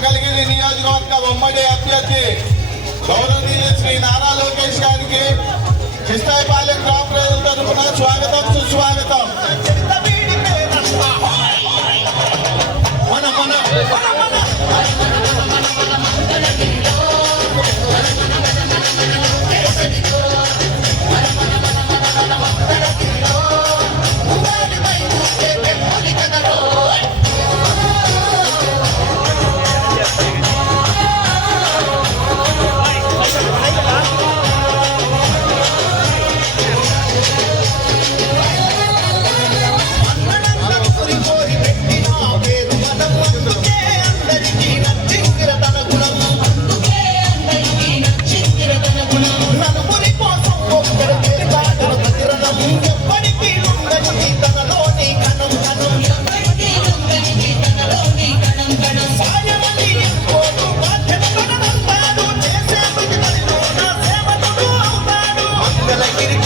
మంగళగిరి నియోజకవర్గ ఉమ్మడి అభ్యర్థి గౌరవనీయులు శ్రీ నారా లోకేష్ గారికి కిస్తాయిపాలెం గ్రామ ప్రజల తరఫున స్వాగతం సుస్వాగతం. మంగళగిరి